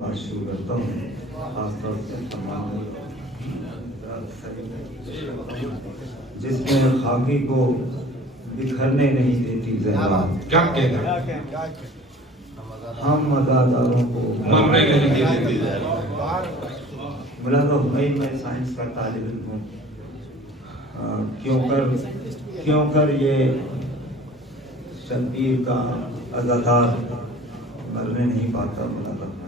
بات شروع کرتا ہوں خاص طور سے تمام جس میں خاکی کو بکھرنے نہیں دیتی زہرا، کیا کہنا ہم اداداروں کو مرنے نہیں دیتی زہرا۔ مولانا بھائی میں سائنس کا طالب علم ہوں، کیوں کر یہ شبیر کا ادادار مرنے نہیں پاتا مولانا بھائی؟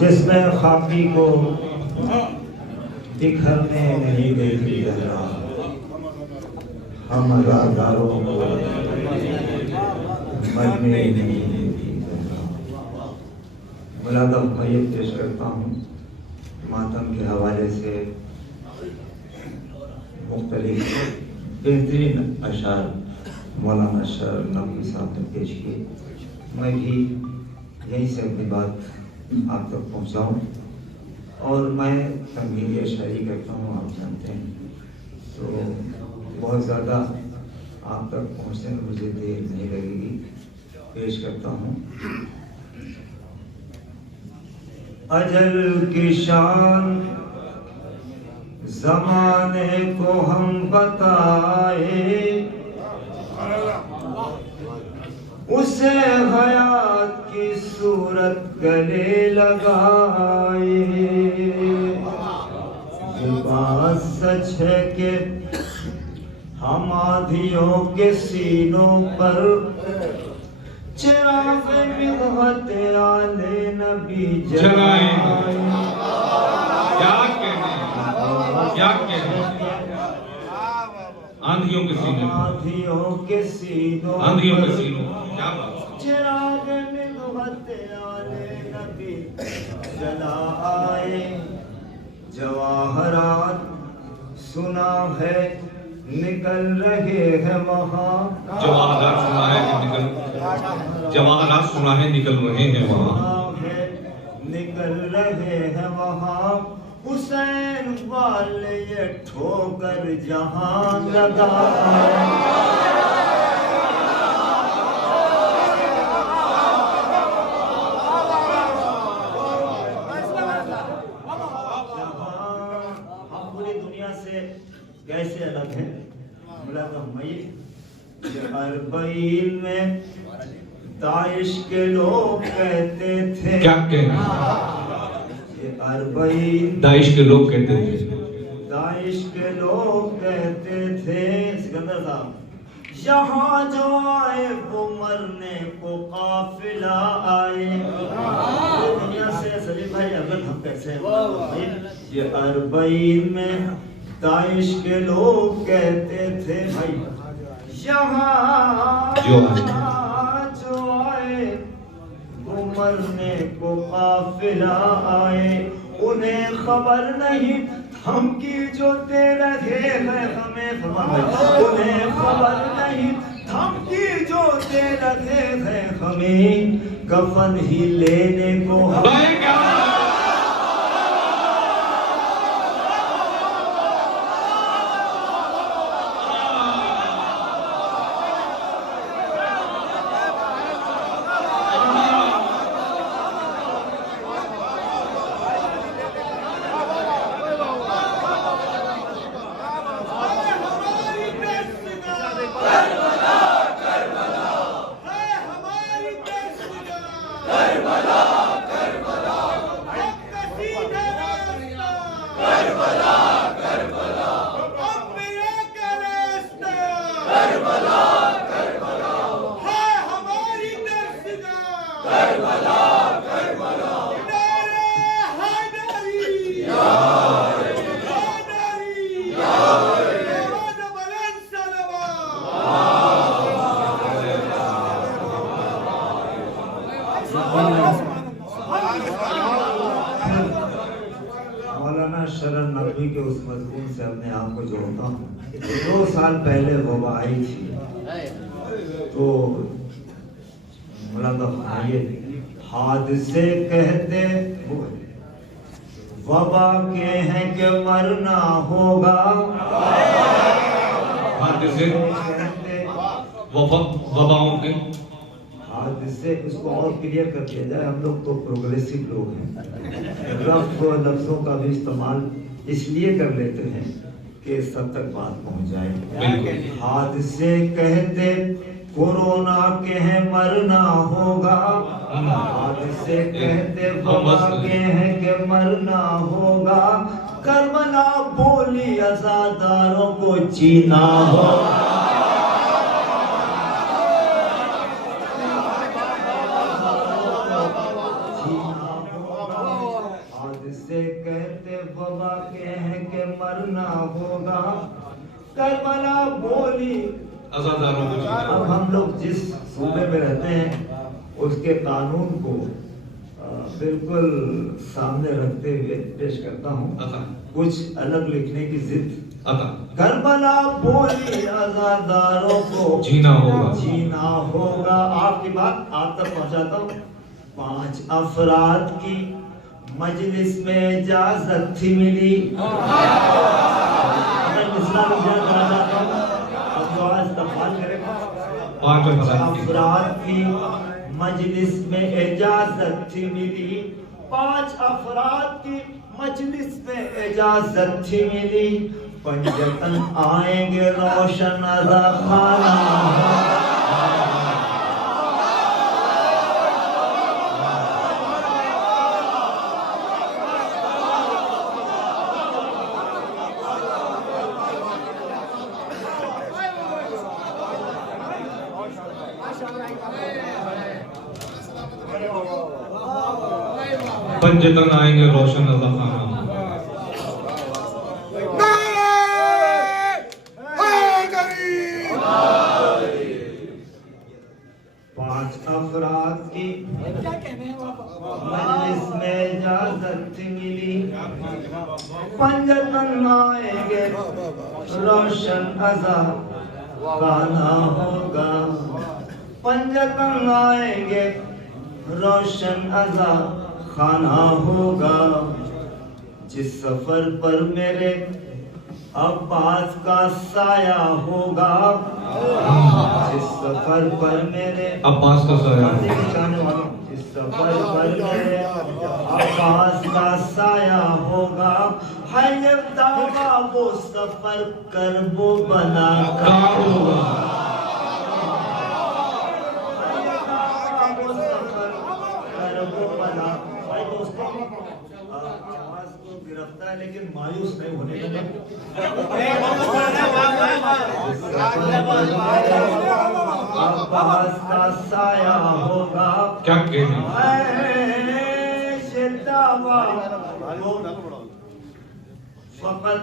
جس میں خاکی کو بکھرنے نہیں دیتی زہرا، ہم اداداروں کو مرنے نہیں دیتی زہرا۔ مولانا بھائی پیش کرتا ہوں ماتم کے حوالے سے مختلف بہترین اشعار مولانا شرف نقوی صاحب نے پیش کیے۔ میں بھی یہیں سے اپنی بات آپ تک پہنچاؤں، اور میں تنقید شاعری کرتا ہوں، آپ جانتے ہیں، تو بہت زیادہ آپ تک پہنچنے میں مجھے دیر نہیں لگے گی۔ پیش کرتا ہوں۔ اجل کی شان زمانے کو ہم بتائے، اسے حیات کی صورت گلے لگائے۔ یہ بات سچ ہے کہ ہم آدھیوں کے سینوں پر چراغ مدحت آل نبی جلائیں۔ کیا کہنے کیا کہنے آندھیوں کے سینوں آندھیوں کے سینوں کیا بات، چراغ مدحت آل نبی جلائے۔ جواہرات سنا ہے نکل رہے ہیں وہاں، جواہرات سنا ہے نکل رہے ہیں وہاں، نکل رہے ہیں وہاں۔ حسین والے یہ ٹھوکر جہاں لگائے۔ ہم پوری دنیا سے کیسے الگ ہیں؟ مولانا میت اربعین میں داعش کے لوگ کہتے تھے، کیا کہنا اربعین داعش کے لوگ کہتے تھے، داعش کے لوگ کہتے تھے، سکندر صاحب یہاں جو آئے وہ مرنے کو قافلہ آئے۔ دنیا سے سلیم بھائی الگ ہم کیسے ہیں؟ یہ اربعین میں داعش کے لوگ کہتے تھے بھائی یہاں جو آئے وہ مرنے کو قافلہ آئے۔ انہیں خبر نہیں دھمکی جو دے رہے ہیں ہمیں، انہیں خبر نہیں دھمکی جو دے رہے ہیں ہمیں، کفن ہی لینے کو مولانا شرف نقوی کے اس مضمون سے اپنے آپ کو جوڑتا ہوں 2 سال پہلے وبا آئی تھی تو مولانا فرمائیے حادثے کہتے وبا کے ہیں کہ مرنا ہوگا، حادثے کہتے وباؤں کے حادثے، اس کو اور کلیئر کر دیا جائے، ہم لوگ تو پروگریسو لوگ ہیں، رف لفظوں کا بھی استعمال اس لیے کر لیتے ہیں کہ سب تک بات پہنچ جائے۔ حادثے کہتے کورونا کے ہیں مرنا ہوگا، حادثے کہتے وبا کے ہیں کہ مرنا ہوگا، کربلا بولی عزاداروں کو جینا ہوگا۔ حادثے کہتے وبا کے ہیں کہ مرنا ہوگا، کربلا بولی عزاداروں کو جینا۔ اب ہم لوگ جس صوبے میں رہتے ہیں اس کے قانون کو بالکل سامنے رکھتے ہوئے پیش کرتا ہوں، کچھ الگ لکھنے کی ضد۔ کربلا بولی عزاداروں کو جینا ہوگا، جینا ہوگا۔ آپ کی بات آپ تک پہنچاتا ہوں۔ 5 افراد کی مجلس میں اجازت تھی ملی، افراد کی مجلس میں اجازت تھی ملی، 5 افراد کی مجلس میں اجازت تھی ملی، پنجتن آئیں گے روشن رضا خانہ۔ پنجتن آئیں گے روشن رضا خانہ۔ 5 افراد کی مجلس میں اجازت ملی، پنجتن آئیں گے روشن رضا خانہ ہوگا، پنجتن آئیں گے روشن رضا خانہ ہوگا، جس سفر پر میرے عباس کا سایہ ہوگا، جس سفر پر میرے عباس کا سایہ، جس سفر پر میرے عباس کا سایہ ہوگا، ہے یہ دعویٰ وہ سفر کرب و بلا کا ہوگا۔ لیکن مایوس نہیں ہونے لگا، عباس کا سایہ ہوگا، کیا کہنا فقط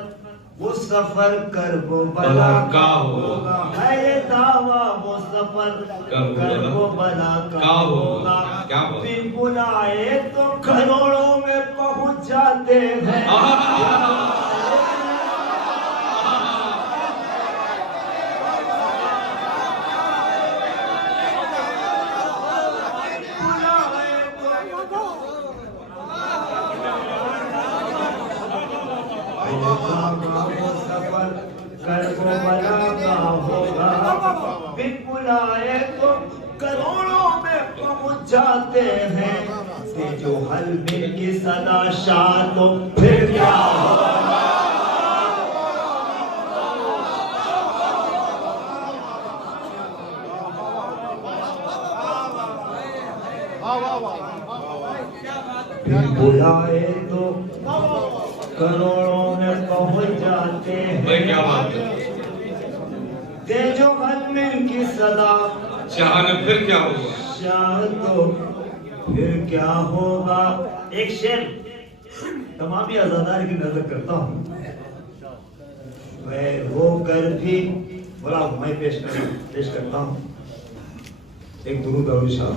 وہ سفر کرب و بلا کا ہوگا، ہے یہ دعویٰ وہ سفر کرب و بلا کا ہوگا، پھر بلائے تو کروڑوں میں پہنچ جاتے ہیں، کرب و بلا کا ہوگا، پھر بلائے تو کروڑوں میں پہنچ جاتے ہیں، کہ جو حل مل کی صدا شاہ تو پھر کیا ہوگا۔ بلائے تو کروڑوں میں پہنچ جاتے ہیں، کیا بات ہے، دے جو حل مل کی صدا شاہ نے پھر کیا ہوگا، شاہ تو پھر کیا ہوگا۔ ایک شعر تمامی عزادار کی نظر کرتا ہوں، میں ہو کر بھی بڑا میں پیش کرتا ہوں، ایک درود اور شاہ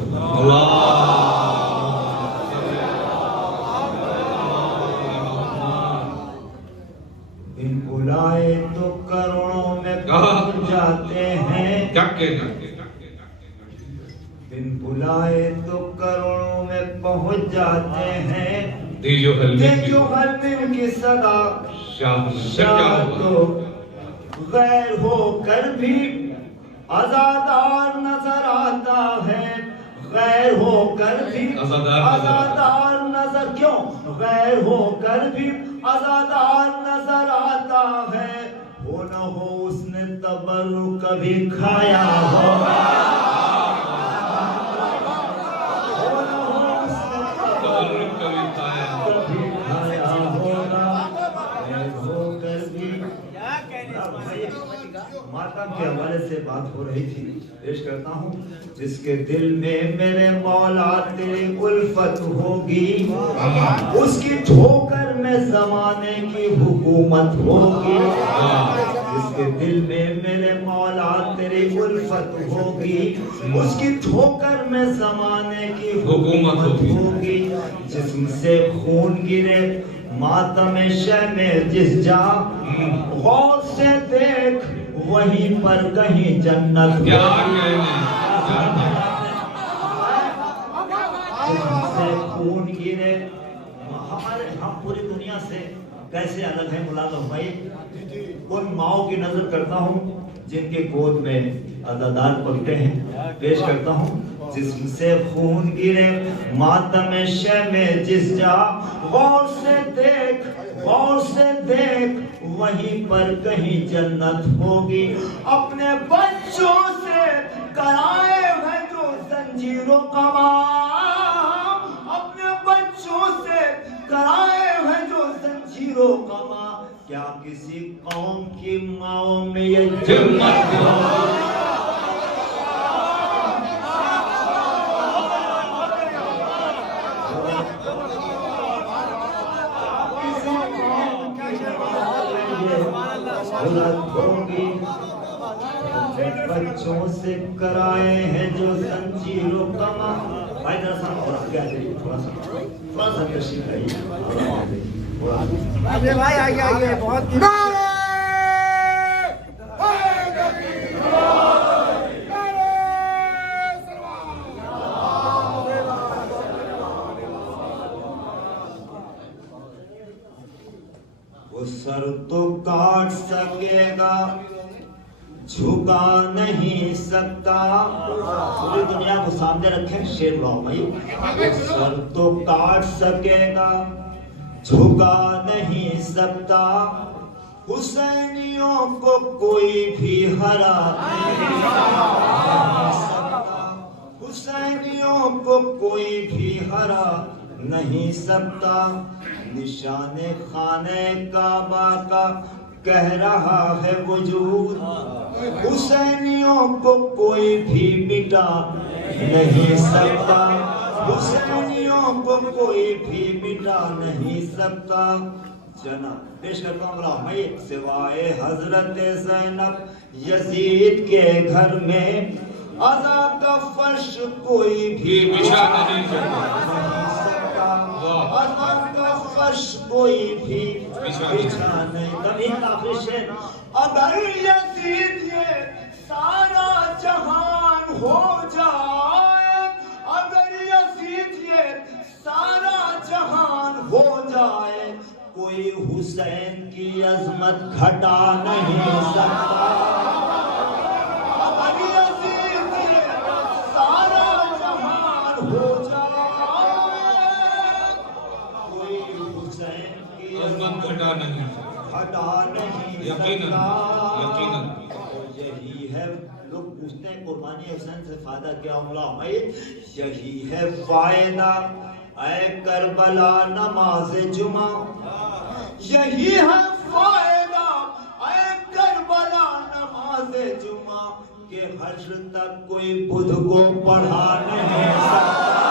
بلائے تو کروڑوں کہنا بن بلائے تو کروڑوں میں پہنچ جاتے ہیں دیجو حلمین کی صدا شاہ پھر کیا شاہ ہوا تو غیر ہو کر بھی آزادار نظر آتا ہے غیر ہو کر بھی آزادار نظر کیوں غیر ہو کر بھی آزادار نظر آتا ہے ہو نہ ہو اس نے تبرک کبھی کھایا ہو ماتم کے حوالے سے بات ہو رہی تھی پیش کرتا ہوں جس کے دل میں میرے مولا تیری الفت ہوگی اس کی ٹھوکر میں زمانے کی حکومت ہوگی جس کے دل میں میرے مولا تیری الفت ہوگی اس کی ٹھوکر میں زمانے کی حکومت ہوگی جسم سے خون گرے ماتم شہ میں جس جا غور سے دیکھ وہیں پر کہیں جنت کیا کہنے جسم سے خون گرے ہم پوری دنیا سے کیسے الگ ہیں مولانا بھائی ان ماؤں کی نظر کرتا ہوں جن کے گود میں عزادار پلتے ہیں پیش کرتا ہوں جسم سے خون گرے ماتم شہ میں جس جا غور سے دیکھ وہیں پر کہیں جنت ہوگی اپنے بچوں سے کرائے ہیں جو زنجیر و کمام اپنے بچوں سے کرائے ہیں جو زنجیر و کمام کیا کسی قوم کی ماؤں میں یہ جرمت ہو ہوگی بچوں سے کرائے ہیں جو زنجیر و کما بھائی ذرا سا اور آگے آ جائیے تھوڑا سا تشریف لائیے بھائی آئیے بہت وہ سر تو کاٹ سکے گا جھکا نہیں سکتا پوری دنیا کو سامنے رکھیں شیر لاؤ بھائی سر تو کاٹ سکے گا جھکا نہیں سکتا حسینیوں کو کوئی بھی ہرا نہیں سکتا حسینیوں کو کوئی بھی ہرا نہیں سکتا نشان خانہ کعبہ کا کہہ رہا ہے وجود حسینیوں کو کوئی بھی مٹا نہیں سکتا حسینیوں کو کوئی بھی مٹا نہیں سکتا جناب پیش کرتا ہوں بھائی سوائے حضرت زینب یزید کے گھر میں عذاب کا فرش کوئی بھی بچھا نہیں سکتا عذاب کا فرش کوئی بھی بچھا نہیں کبھی آخری شعر اگر یزید یہ سارا جہان ہو جائے اگر یزید یہ سارا جہان ہو جائے کوئی حسین کی عظمت گھٹا نہیں سکتا اگر یزید یہ سارا جہان ہو جائے کوئی حسین کی عظمت گھٹا نہیں سکتا یہی ہے لوگ پوچھتے ہیں قربانی حسین سے فائدہ کیا ہوگا یہی ہے فائدہ اے کربلا نماز جمعہ یہی ہے فائدہ اے کربلا نماز جمعہ کہ حشر تک کوئی بدھ کو پڑھا نہیں سکتا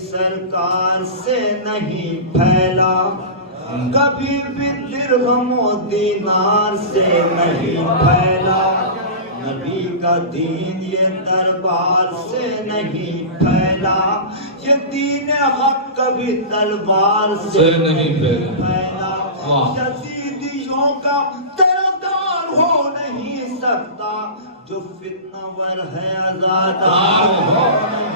سرکار سے نہیں پھیلا، کبھی بھی درہم و دینار سے نہیں پھیلا، نبی کا دین یہ دربار سے نہیں پھیلا، یہ دین حق کبھی تلوار سے نہیں پھیلا، یزیدیوں کا طرفدار ہو نہیں سکتا جو فتنہ ور ہے عزادار ہو نہیں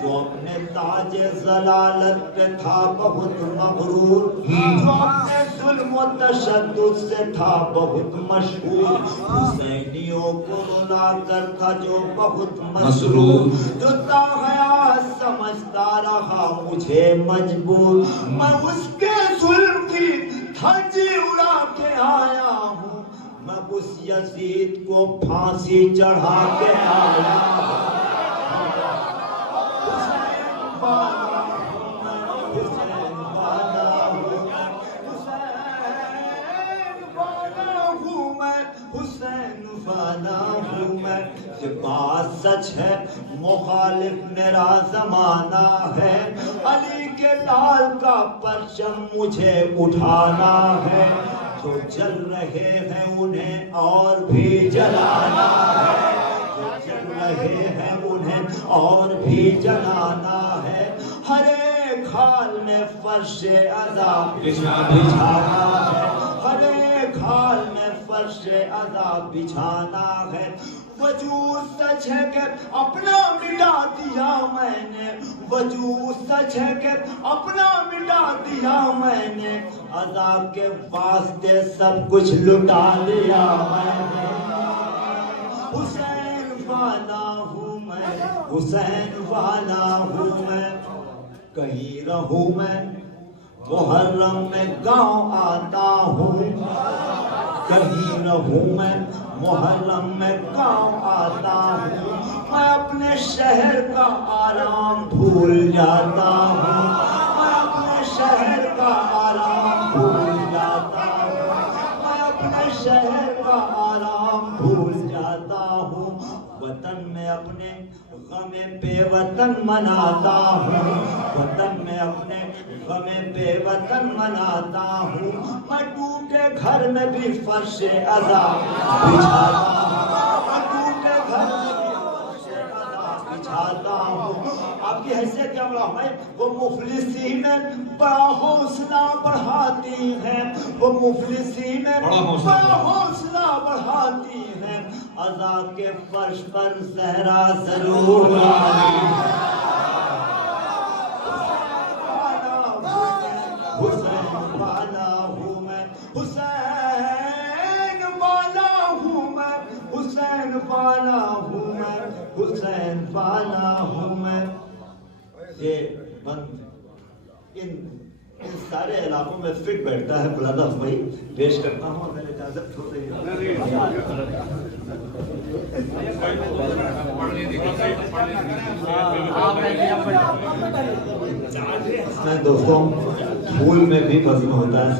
جو اپنے تاج ضلالت پہ تھا بہت مغرور، جو اپنے ظلم و تشدد سے تھا بہت مشہور، حسینیوں کو رلا کر تھا جو بہت مسرور، جو تا حیات سمجھتا رہا مجھے مجبور، میں اس کے ظلم کی دھجی اڑا کے آیا ہوں، میں اس یزید کو پھانسی چڑھا کے آیا ہوں، یہ بات سچ ہے مخالف میرا زمانہ ہے، علی کے لال کا پرچم مجھے اٹھانا ہے، جو جل رہے ہیں انہیں اور بھی جلانا ہے، جو جل رہے ہیں انہیں اور بھی جلانا ہے، ہر ایک حال میں فرش عذاب بچھانا ہے، ہر ایک حال میں فرش عذاب بچھانا ہے، وجود سچ ہے کہ اپنا مٹا دیا میں نے، وجود سچ ہے کہ اپنا مٹا دیا میں نے، عذاب کے واسطے سب کچھ لٹا دیا میں نے، حسین والا ہوں میں، حسین والا ہوں میں، کہیں رہوں میں محرم میں گاؤں آتا ہوں، کہیں رہوں میں محرم میں گاؤں آتا ہوں، میں اپنے شہر کا آرام بھول جاتا ہوں، میں اپنے شہر کا آرام بھول جاتا ہوں، میں اپنے شہر کا آرام بھول جاتا ہوں، وطن میں اپنے غم بے وطن مناتا ہوں، وطن میں اپنے غم بے وطن مناتا ہوں، میں ٹوٹے گھر میں بھی فرش عذاب بچھاتا ہوں، میں ٹوٹے گھر میں بھی فرش عذاب بچھاتا ہوں، آپ کی حیثیت کیا ہے؟ وہ مفلسی میں بڑا حوصلہ بڑھاتی ہے، وہ مفلسی میں بڑا حوصلہ بڑھاتی ہے، عزا کے فرش پر زہرا ضرور آئی ہے، حسین والا ہوں میں، حسین والا ہوں میں، حسین والا ہوں میں، حسین والا ہوں میں، یہ بند ان سارے علاقوں میں فٹ بیٹھتا ہے، بلادہ بھائی پیش کرتا ہوں، اگر اجازت ہو رہی ہے دوستوں، پھول میں بھی وزن ہوتا ہے،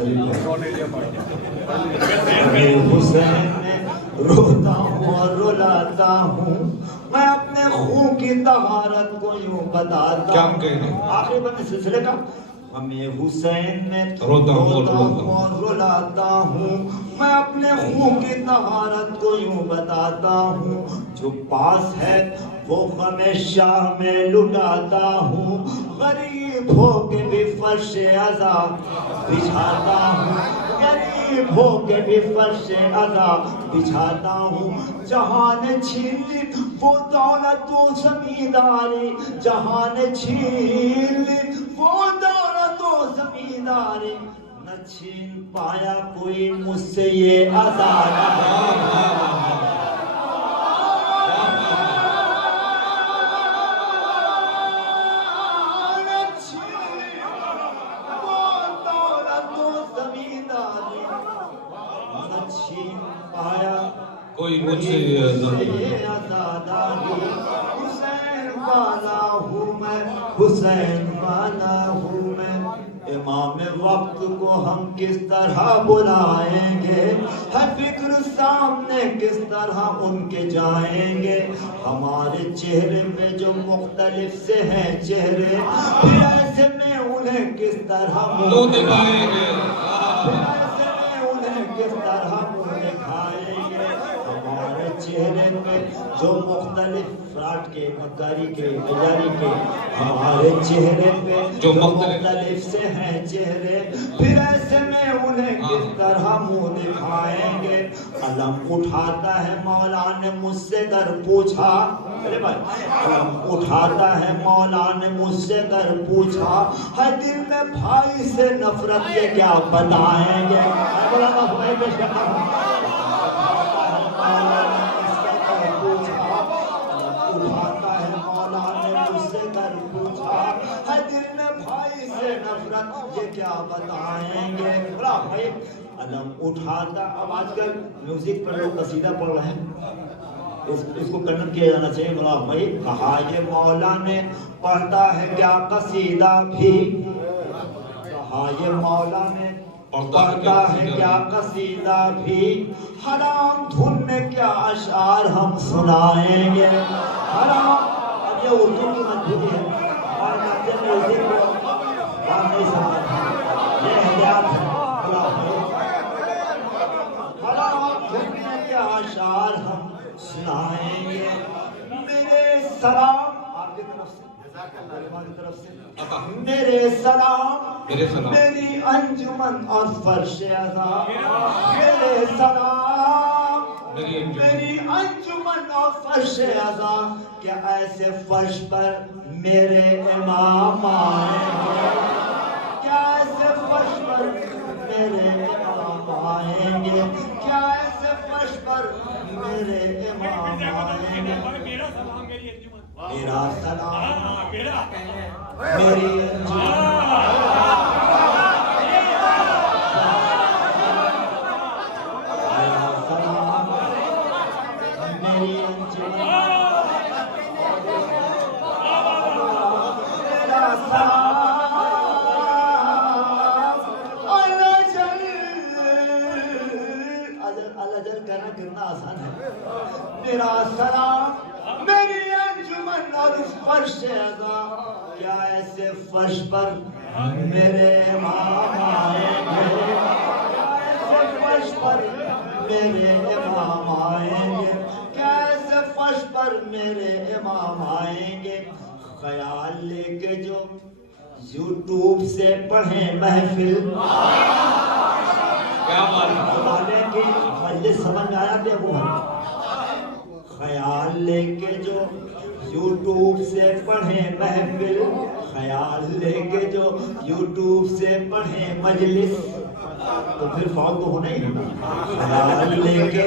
حسین میں روتا ہوں اور رلاتا ہوں، میں اپنے خون کی طہارت کو یوں بتاتا ہوں، آخری بند سلسلے کا، ہمیں حسین میں روتا ہوں اور رلاتا ہوں، میں اپنے خون کی طہارت کو یوں بتاتا ہوں، جو پاس ہے وہ غم شاہ میں لٹاتا ہوں، غریب ہو کے بھی فرش عذاب بچھاتا ہوں، غریب ہو کے بھی فرش عذاب بچھاتا ہوں، جہاں نے چھین لی وہ دولت و زمینداری، جہاں نے چھین لی وہ دولت و زمینداری، نہ چھین پایا کوئی مجھ سے یہ آزادی، کوئی مجھ سے یہ آزادی، حسین حسین والا ہوں میں امام وقت کو ہم کس طرح بلائیں گے ہے فکر سامنے کس طرح ان کے جائیں گے ہمارے چہرے پہ جو مختلف سے ہیں چہرے پھر ایسے میں انہیں کس طرح منہ دکھائیں گے پھر ایسے میں انہیں کس طرح منہ دکھائیں گے ہمارے چہرے پہ جو مختلف فراڈ کے مکاری کے بیجاری کے ہمارے چہرے پہ جو مختلف سے ہیں چہرے پھر ایسے میں انہیں کس طرح منہ دکھائیں گے علم اٹھاتا ہے مولا نے مجھ سے در پوچھا ارے بھائی علم اٹھاتا ہے مولا نے مجھ سے در پوچھا ہے دل میں بھائی سے نفرت کے کیا بتائیں گے مولانا بھائی بے شکر یہ کیا بتائیں گے بھائی علم اٹھاتا اب آج کل میوزک پر لوگ قصیدہ پڑھ رہے ہیں اس کو کنڈم کیا جانا چاہیے مولا بھائی کہا یہ مولا نے پڑھتا ہے کیا قصیدہ بھی کہا یہ مولا نے پڑھتا ہے کیا قصیدہ بھی حرام دھن میں کیا اشعار ہم سنائیں گے حرام اب یہ اردو کی مجبوری ہے اور میوزک کو نہیں سمجھتا یہ احتیاط ہے حرام دھن میں کیا اشعار ہم سنائیں گے میرے سلام آپ کی طرف سے میرے سلام میری انجمن اور فرش عزا میرے سلام میری انجمن اور فرش عزا کیا ایسے فرش پر میرے امام آئیں گے کیا ایسے فرش پر میرے امام آئیں گے کیا ایسے فرش پر میرے امام آئیں گے میرا سلام میری میرا سلام میری انجمن اور فرش عزا کیا ایسے فرش پر میرے امام آئیں گے کیا ایسے فرش پر میرے امام آئیں گے کیا ایسے فرش پر میرے امام آئیں گے خیال لے کے جو یوٹیوب سے پڑھیں محفل کیا والے کی مجلس سمجھ آیا کہ وہ خیال لے کے جو یوٹیوب سے پڑھیں محفل خیال لے کے جو یوٹیوب سے پڑھیں مجلس تو پھر فوت تو ہونا ہی نہیں خیال لے کے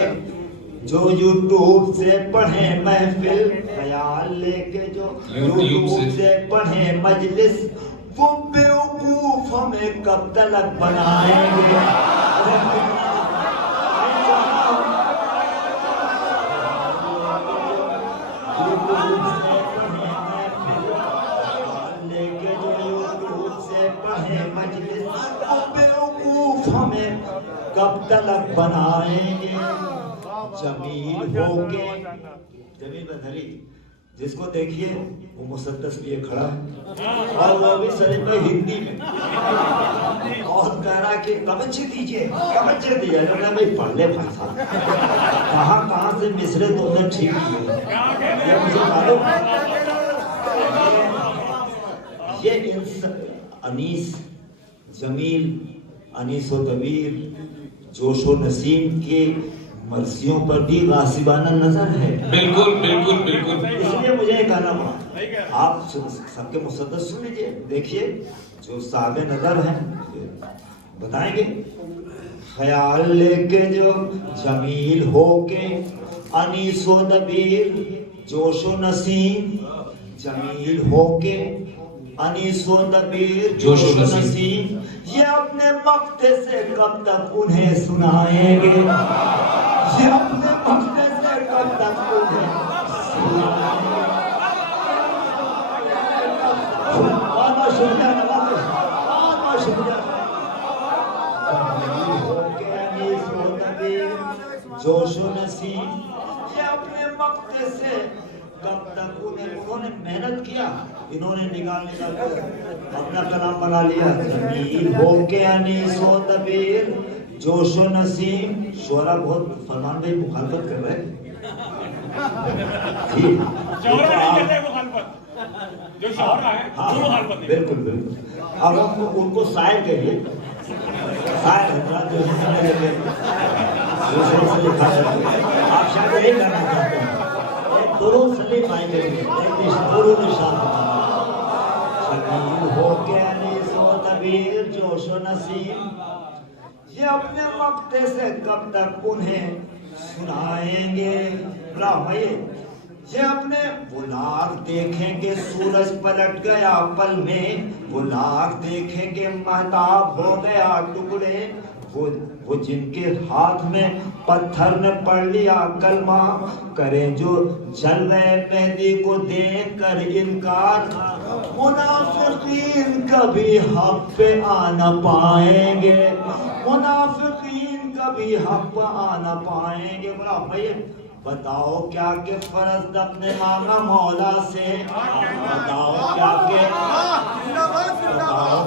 جو یوٹیوب سے پڑھیں محفل خیال لے کے جو یوٹیوب سے پڑھیں مجلس وہ بیوقوف ہمیں کب تلک بنائیں گے ہمیں کب تلک بنائیں گے جمیل ہو کے جمیل بدھری جس کو دیکھیے وہ مسدس لیے کھڑا ہے اور وہ بھی سرے پہ ہندی میں اور کہہ رہا کہ کبچے دیجئے میں بھائی پڑھ لے پھنسا کہاں سے مصرے تو نے ٹھیک کیے یہ مجھے معلوم یہ انیس جمیل انیس و دبیر جوش و نسیم کی مرثیوں پر بھی غاصبانہ نظر ہے بالکل بالکل بالکل اس لیے مجھے یہ کہنا پڑا آپ سب کے مسدس سن لیجئے دیکھیے جو صاحب نظر ہیں بتائیں گے خیال لے کے جو جمیل ہو کے انیس و دبیر جوش و نسیم جمیل ہو کے انیس و دبیر جوش و نسیم یہ اپنے مقتے سے کب تک انہیں سنائیں گے یہ اپنے مقتے سے کب تک انہیں سنائیں گے شکریہ بہت بہت شکریہ جوش و نصیب یہ اپنے وقت سے کب تک انہوں نے محنت کیا انہوں نے نکال کر اپنا کلام بنا لیا جمیل ہو کے انیس و دبیر جوش و نسیم شعرا بہت فرمان بھائی مخالفت کر رہے ہیں شعرا نہیں کہتے ہیں مخالفت جو شعرا ہے وہ مخالفت نہیں بالکل بالکل اب ہم ان کو سائر کہیے سائر حضرات جو ہے دوسروں سے لکھا کرتے آپ شاید یہی کرنا چاہتے ہیں درود سلیم آئیں گے درود نشان شکیل ہو کے انیس و دبیر جوش و نسیم یہ اپنے وقت سے کب تک انہیں سنائیں گے یہ اپنے وہ لاکھ دیکھیں گے سورج پلٹ گیا پل میں وہ لاکھ دیکھیں گے مہتاب ہو گیا ٹکڑے وہ جن کے ہاتھ میں پتھر نے پڑھ لیا کلمہ کرے جو جلوے مہدی کو دیکھ کر انکار منافقین کبھی حق پہ آنا پائیں گے منافقین کبھی حق پہ آنا پائیں گے بتاؤ کیا کہ فرض اپنے مانگا مولا سے بتاؤ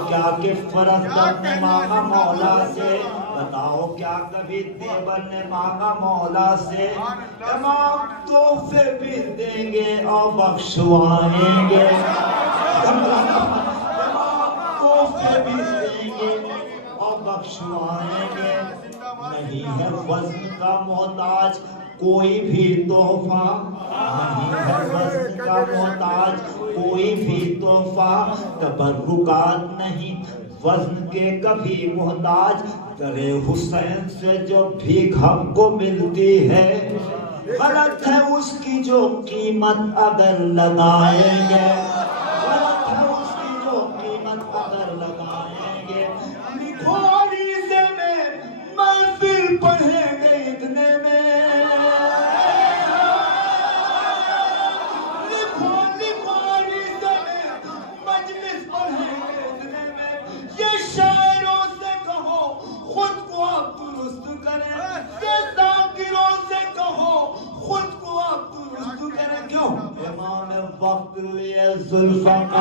کیا کہ فرض اپنے مانگا مولا سے بتاؤ کیا کبھی دیبر نے مانگا مولا سے تمام تحفے بھی دیں گے اور بخشوائیں گے تمام تحفے بھی دیں گے اور بخشوائیں گے نہیں ہے وزن کا محتاج کوئی بھی تحفہ نہیں ہے وزن کا محتاج کوئی بھی تحفہ تبرکات نہیں وزن کے کبھی محتاج کرے حسین سے جو بھیک ہم کو ملتی ہے غلط ہے اس کی جو قیمت اگر لگائیں گے غلط ہے اس کی جو قیمت اگر لگائیں گے لکھو عریضے میں محفل پڑھیں گے اتنے میں وقت لیے ذوالفقار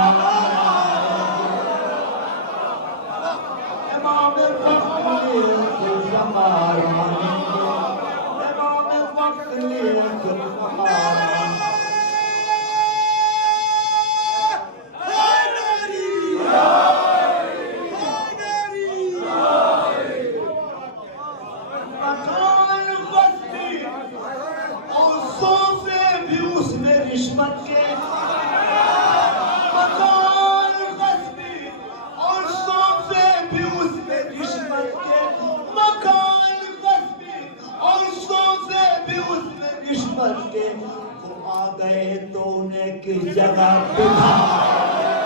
امام وقت لیے ذوالفقار امام وقت لیے ذوالفقار مکان بستی اور صوفے بھی اس میں رشوت کے کے وہ آ گئے تو انہیں کس جگہ بٹھا